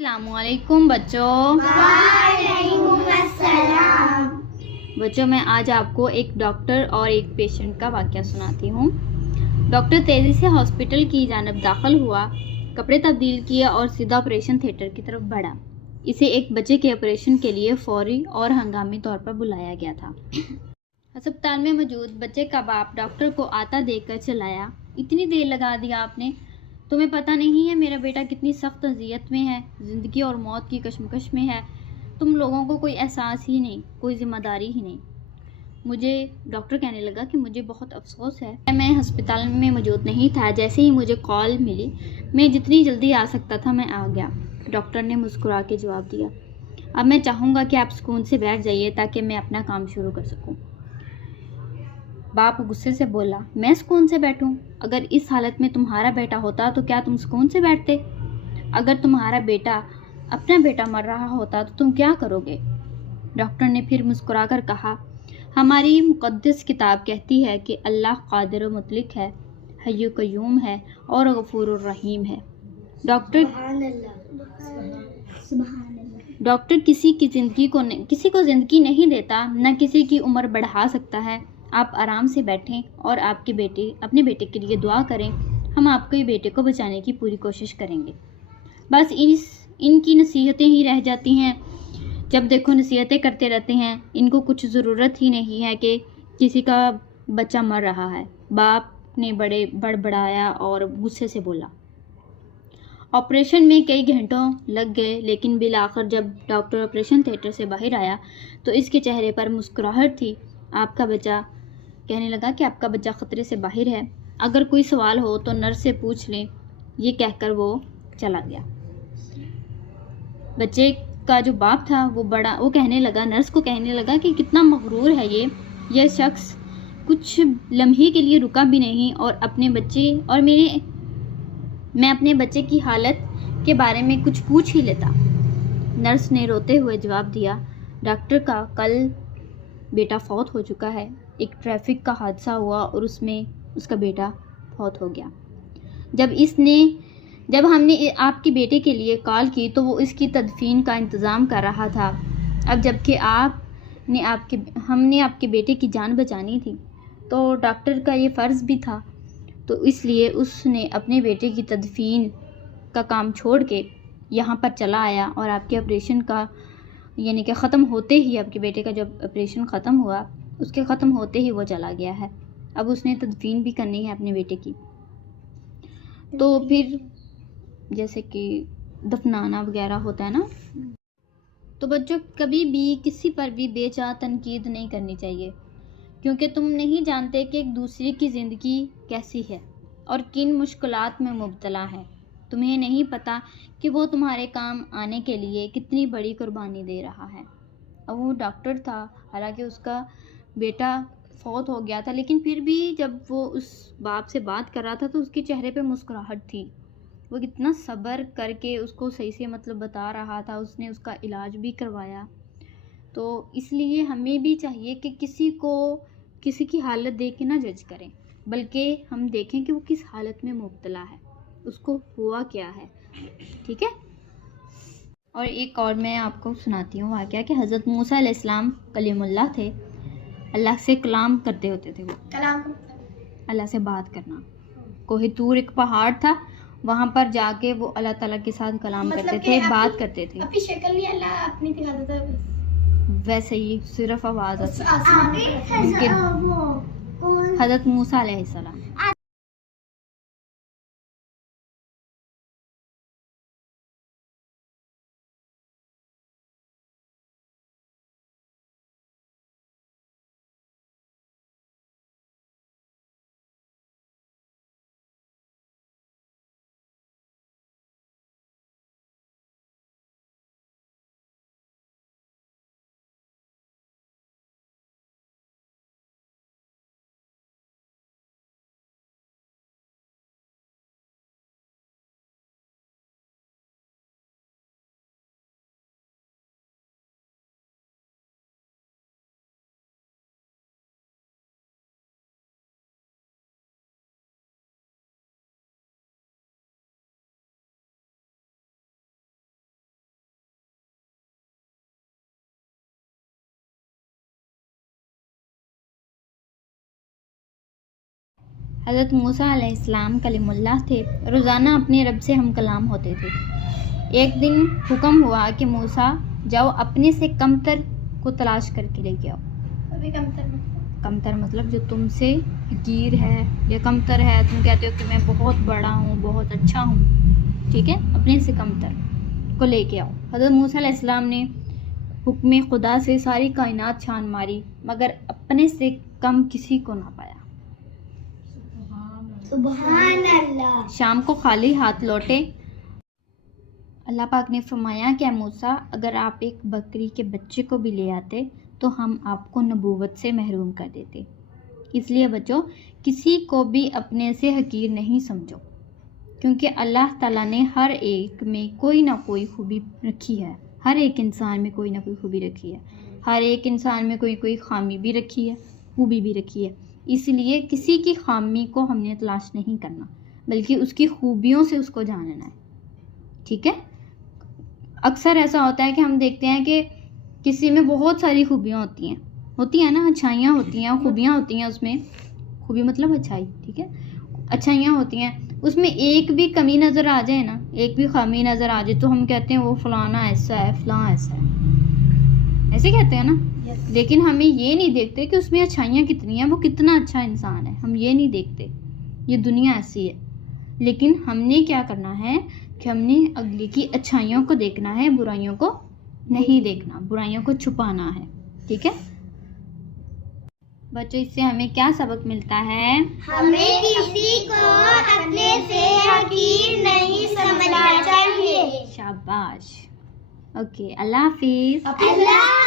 السلام علیکم بچوں۔ وعلیکم السلام۔ بچوں میں آج آپ کو ایک ڈاکٹر اور ایک پیشنٹ کا واقعہ سناتی ہوں۔ ڈاکٹر تیزی سے ہاسپٹل کی جانب داخل ہوا، کپڑے تبدیل کیے اور سیدھا آپریشن تھیٹر کی طرف بڑھا۔ اسے ایک بچے کے آپریشن کے لیے فوری اور ہنگامی طور پر بلایا گیا تھا۔ ہسپتال میں موجود بچے کا باپ ڈاکٹر کو آتا دیکھ کر چلایا، اتنی دیر لگا دیا آپ نے، تمہیں پتہ نہیں ہے میرا بیٹا کتنی سخت اذیت میں ہے، زندگی اور موت کی کشمکش میں ہے، تم لوگوں کو کوئی احساس ہی نہیں، کوئی ذمہ داری ہی نہیں۔ ڈاکٹر کہنے لگا کہ مجھے بہت افسوس ہے، میں ہسپتال میں موجود نہیں تھا، جیسے ہی مجھے کال ملی میں جتنی جلدی آ سکتا تھا میں آ گیا۔ ڈاکٹر نے مسکرا کے جواب دیا، اب میں چاہوں گا کہ آپ سکون سے بیٹھ جائیے تاکہ میں اپنا کام شروع کر سکوں۔ باپ غصے سے بولا، میں سکون سے بیٹھوں؟ اگر اس حالت میں تمہارا بیٹا ہوتا تو کیا تم سکون سے بیٹھتے؟ اگر تمہارا بیٹا اپنا بیٹا مر رہا ہوتا تو تم کیا کرو گے؟ ڈاکٹر نے پھر مسکرا کر کہا، ہماری مقدس کتاب کہتی ہے کہ اللہ قادر و مطلق ہے، حی و قیوم ہے اور غفور الرحیم ہے۔ ڈاکٹر کسی کو زندگی نہیں دیتا، نہ کسی کی عمر بڑھا سکتا ہے۔ آپ آرام سے بیٹھیں اور اپنے بیٹے کے لیے دعا کریں، ہم آپ کے بیٹے کو بچانے کی پوری کوشش کریں گے۔ بس ان کی نصیحتیں ہی رہ جاتی ہیں، جب دیکھو نصیحتیں کرتے رہتے ہیں، ان کو کچھ ضرورت ہی نہیں ہے کہ کسی کا بچہ مر رہا ہے۔ باپ نے بڑبڑایا اور غصے سے بولا۔ آپریشن میں کئی گھنٹوں لگ گئے، لیکن بالآخر جب ڈاکٹر آپریشن تھیٹر سے باہر آیا تو اس کے چہرے پر مسکراہٹ تھی۔ کہنے لگا کہ آپ کا بچہ خطرے سے باہر ہے، اگر کوئی سوال ہو تو نرس سے پوچھ لیں، یہ کہہ کر وہ چلا گیا۔ بچے کا جو باپ تھا وہ کہنے لگا، نرس کو کہنے لگا کہ کتنا مغرور ہے یہ شخص، کچھ لمحے کے لیے رکا بھی نہیں اور میں اپنے بچے کی حالت کے بارے میں کچھ پوچھ ہی لیتا۔ نرس نے روتے ہوئے جواب دیا، ڈاکٹر کا کل بیٹا فوت ہو چکا ہے، ایک ٹریفک کا حادثہ ہوا اور اس میں اس کا بیٹا فوت ہو گیا۔ جب ہم نے آپ کے بیٹے کے لیے کال کی تو وہ اس کی تدفین کا انتظام کر رہا تھا، اب جبکہ ہم نے آپ کے بیٹے کی جان بچانی تھی تو ڈاکٹر کا یہ فرض بھی تھا، تو اس لیے اس نے اپنے بیٹے کی تدفین کا کام چھوڑ کے یہاں پر چلا آیا اور آپ کے آپریشن کا یعنی کہ ختم ہوتے ہی، آپ کے بیٹے کا جب آپریشن ختم ہوا اس کے ختم ہوتے ہی وہ چلا گیا ہے۔ اب اس نے تدفین بھی کرنی ہے اپنے بیٹے کی، تو پھر جیسے کہ دفنانا وغیرہ ہوتا ہے نا، تو بچوں کبھی بھی کسی پر بھی بے جا تنقید نہیں کرنی چاہیے، کیونکہ تم نہیں جانتے کہ ایک دوسرے کی زندگی کیسی ہے اور کن مشکلات میں مبتلا ہے۔ تمہیں نہیں پتا کہ وہ تمہارے کام آنے کے لیے کتنی بڑی قربانی دے رہا ہے۔ اور وہ ڈاکٹر تھا، حالانکہ اس کا بیٹا فوت ہو گیا تھا، لیکن پھر بھی جب وہ اس باپ سے بات کر رہا تھا تو اس کے چہرے پہ مسکراہٹ تھی، وہ کتنا صبر کر کے اس کو صحیح سے بتا رہا تھا، اس نے اس کا علاج بھی کروایا۔ تو اس لیے ہمیں بھی چاہیے کہ کسی کی حالت دیکھ کے نہ جج کریں، بلکہ ہم دیکھیں کہ وہ کس حالت میں مبتلا ہے، اس کو ہوا کیا ہے، ٹھیک ہے؟ اور ایک اور میں آپ کو سناتی ہوں واقعہ کہ حضرت موسیٰ علیہ السلام کلیم اللہ تھے، اللہ سے کلام کرتے ہوتے تھے، وہ اللہ سے بات کرنا۔ کوہ طور ایک پہاڑ تھا، وہاں پر جا کے وہ اللہ تعالیٰ کے ساتھ کلام کرتے تھے، بات کرتے تھے، اپنی شکل بھی اللہ اپنی دکھاتا تھا، ویسے ہی صرف آواز حضرت موسیٰ علیہ السلام۔ حضرت موسیٰ علیہ السلام کلیم اللہ تھے، روزانہ اپنے رب سے ہم کلام ہوتے تھے۔ ایک دن حکم ہوا کہ موسیٰ جاؤ اپنے سے کمتر کو تلاش کر کے لے کے آؤ۔ ابھی کمتر مطلب جو تم سے حقیر ہے یا کمتر ہے، تم کہتے ہو کہ میں بہت بڑا ہوں، بہت اچھا ہوں، ٹھیک ہے، اپنے سے کمتر کو لے کے آؤ۔ حضرت موسیٰ علیہ السلام نے حکم خدا سے ساری کائنات چھان ماری مگر اپنے سے کم کسی کو نہ پایا۔ سبحان اللہ۔ شام کو خالی ہاتھ لوٹے۔ اللہ پاک نے فرمایا کہ اے موسیٰ، اگر آپ ایک بکری کے بچے کو بھی لے آتے تو ہم آپ کو نبوت سے محروم کر دیتے۔ اس لیے بچو، کسی کو بھی اپنے سے حقیر نہیں سمجھو، کیونکہ اللہ تعالیٰ نے ہر ایک میں کوئی نہ کوئی خوبی رکھی ہے، ہر ایک انسان میں کوئی نہ کوئی خوبی رکھی ہے، ہر ایک انسان میں کوئی خامی بھی رکھی ہے، خوبی بھی رکھی ہے۔ اس لیے کسی کی خامی کو ہم نے تلاش نہیں کرنا، بلکہ اس کی خوبیوں سے اس کو جاننا ہے، ٹھیک ہے۔ اکثر ایسا ہوتا ہے کہ ہم دیکھتے ہیں کہ کسی میں بہت ساری خوبیاں ہوتی ہیں نا، اچھائیاں ہوتی ہیں، خوبیاں ہوتی ہیں، اس میں خوبی مطلب اچھائی، ٹھیک ہے، اچھائیاں ہوتی ہیں، اس میں ایک بھی کمی نظر آ جائے نا، ایک بھی خامی نظر آ جائے تو ہم کہتے ہیں وہ فلانا ایسا ہے، فلاں ایسا ہے، ایسے کہتے ہیں نا۔ لیکن ہمیں یہ نہیں دیکھتے کہ اس میں اچھائیاں کتنی ہیں، وہ کتنا اچھا انسان ہے، ہم یہ نہیں دیکھتے۔ یہ دنیا ایسی ہے، لیکن ہم نے کیا کرنا ہے کہ ہم نے اگلے کی اچھائیوں کو دیکھنا ہے، برائیوں کو نہیں دیکھنا، برائیوں کو چھپانا ہے، ٹھیک ہے بچوں۔ اس سے ہمیں کیا سبق ملتا ہے؟ ہمیں کسی کو اپنے سے حقیر نہیں سمجھنا چاہیے۔ شاباش، اوکے، اللہ حافظ۔ اللہ